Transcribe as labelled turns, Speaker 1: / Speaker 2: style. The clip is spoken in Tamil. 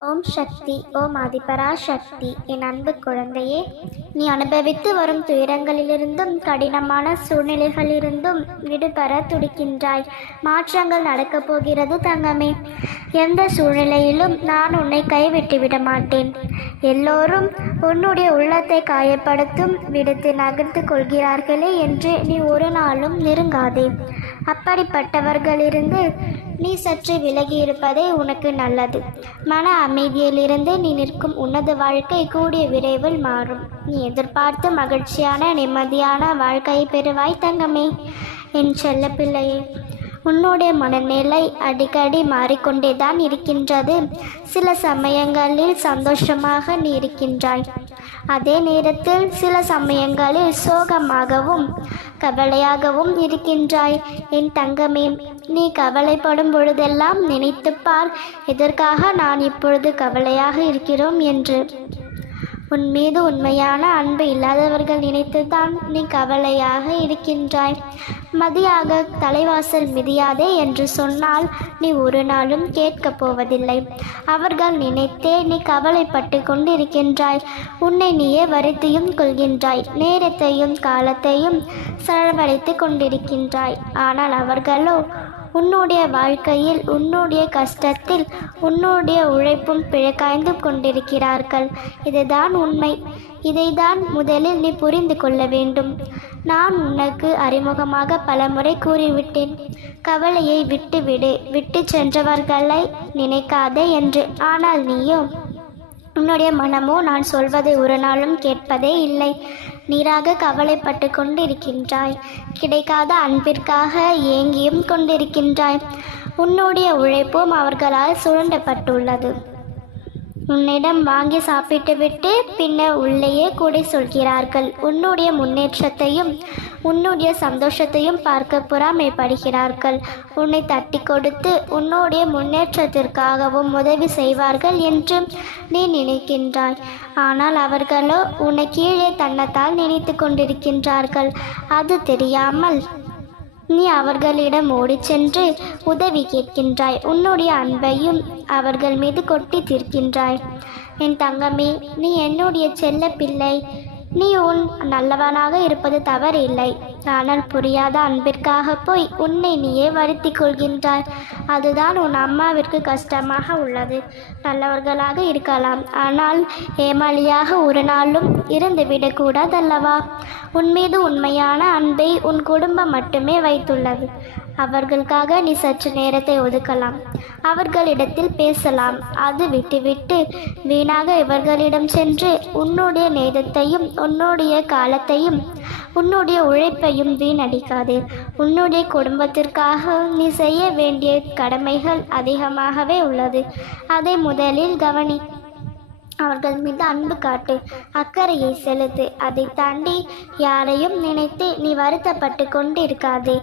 Speaker 1: ஓம் சக்தி ஓம் ஆதிபரா சக்தி. என் அன்பு குழந்தையே நீ அனுபவித்து வரும் துயரங்களிலிருந்தும் கடினமான சூழ்நிலைகளிலிருந்தும் விடுபெற துடிக்கின்றாய். மாற்றங்கள் நடக்கப் போகிறது தங்கமே. எந்த சூழ்நிலையிலும் நான் உன்னை கைவிட்டு விட மாட்டேன். எல்லோரும் உன்னுடைய உள்ளத்தை காயப்படுத்தும் விடுத்து நகர்ந்து கொள்கிறார்களே என்று நீ ஒரு நாளும் நெருங்காதே. அப்படிப்பட்டவர்களிருந்து நீ சற்று விலகி இருப்பதே உனக்கு நல்லது. மன அமைதியிலிருந்து நீ நிற்கும் உன்னத வாழ்க்கை கூடிய விரைவில் மாறும். நீ எதிர்பார்த்து மகிழ்ச்சியான நிம்மதியான வாழ்க்கையை பெறுவாய் தங்கமே என் செல்ல பிள்ளையே உன்னுடைய மனநிலை அடிக்கடி மாறிக்கொண்டே தான் இருக்கின்றது. சில சமயங்களில் சந்தோஷமாக நீ இருக்கின்றாய். அதே நேரத்தில் சில சமயங்களில் சோகமாகவும் கவலையாகவும் இருக்கின்றாய். என் தங்கமே நீ கவலைப்படும் பொழுதெல்லாம் நினைத்துப்பார் எதற்காக நான் இப்பொழுது கவலையாக இருக்கிறோம் என்று? உன் மீது உண்மையான அன்பு இல்லாதவர்கள் நினைத்துதான் நீ கவலையாக இருக்கின்றாய். மதியாக தலைவாசல் மிதியாதே என்று சொன்னால் நீ ஒரு நாளும் கேட்கப் போவதில்லை. அவர்கள் நினைத்தே நீ கவலைப்பட்டு கொண்டிருக்கின்றாய். உன்னை நீயே வருத்தியும் கொள்கின்றாய். நேரத்தையும் காலத்தையும் செலவழித்து கொண்டிருக்கின்றாய். ஆனால் அவர்களோ உன்னுடைய வாழ்க்கையில் உன்னுடைய கஷ்டத்தில் உன்னுடைய உழைப்பும் பிழைக்காய்ந்து கொண்டிருக்கிறார்கள். இதுதான் உண்மை. இதைதான் முதலில் நீ புரிந்து கொள்ள வேண்டும். நான் உனக்கு அறிமுகமாக பலமுறை கூறிவிட்டேன். கவலையை விட்டுவிடு. விட்டு சென்றவர்களை நினைக்காதே என்று. ஆனால் நீயோ உன்னுடைய மனமோ நான் சொல்வதை ஒரு நாளும் கேட்பதே இல்லை. நீராக கவலைப்பட்டு கொண்டிருக்கின்றாய். கிடைக்காத அன்பிற்காக ஏங்கியும் கொண்டிருக்கின்றாய். உன்னுடைய உழைப்பும் அவர்களால் சுரண்டப்பட்டுள்ளது. உன்னிடம் வாங்கி சாப்பிட்டுவிட்டு பின்னர் உள்ளேயே கூட சொல்கிறார்கள். உன்னுடைய முன்னேற்றத்தையும் உன்னுடைய சந்தோஷத்தையும் பார்க்க பொறாமைப்படுகிறார்கள். உன்னை தட்டி கொடுத்து உன்னுடைய முன்னேற்றத்திற்காகவும் உதவி செய்வார்கள் என்று நீ நினைக்கின்றாய். ஆனால் அவர்களோ உன்னை கீழே தன்னத்தால் நினைத்து கொண்டிருக்கின்றார்கள். அது தெரியாமல் நீ அவர்களிடம் ஓடிச் சென்று உதவி கேட்கின்றாய். உன்னுடைய அன்பையும் அவர்கள் மீது கொட்டி தீர்க்கின்றாய். என் தங்கமே நீ என்னுடைய செல்ல பிள்ளை. நீ உன் நல்லவனாக இருப்பது தவறு இல்லை ஆனால் புரியாத அன்பிற்காக போய் உன்னை நீயே வருத்தி கொள்கின்றாய். அதுதான் உன் அம்மாவிற்கு கஷ்டமாக உள்ளது. நல்லவர்களாக இருக்கலாம். ஆனால் ஏமாளியாக ஒரு நாளும் இருந்து விடக்கூடாதல்லவா? உன் மீது உண்மையான அன்பை உன் குடும்பம் மட்டுமே வைத்துள்ளது. அவர்களுக்காக நீ சற்று நேரத்தை ஒதுக்கலாம். அவர்களிடத்தில் பேசலாம். அது விட்டுவிட்டு வீணாக இவர்களிடம் சென்று உன்னுடைய நேரத்தையும் உன்னுடைய காலத்தையும் உன்னுடைய உழைப்பையும் வீணடிக்காதே. உன்னுடைய குடும்பத்திற்காக நீ செய்ய வேண்டிய கடமைகள் அதிகமாகவே உள்ளது. அதை முதலில் கவனி. அவர்கள் மீது அன்பு காட்டு. அக்கறையை செலுத்து. அதை தாண்டி யாரையும் நினைத்து நீ வருத்தப்பட்டு கொண்டு இருக்காதே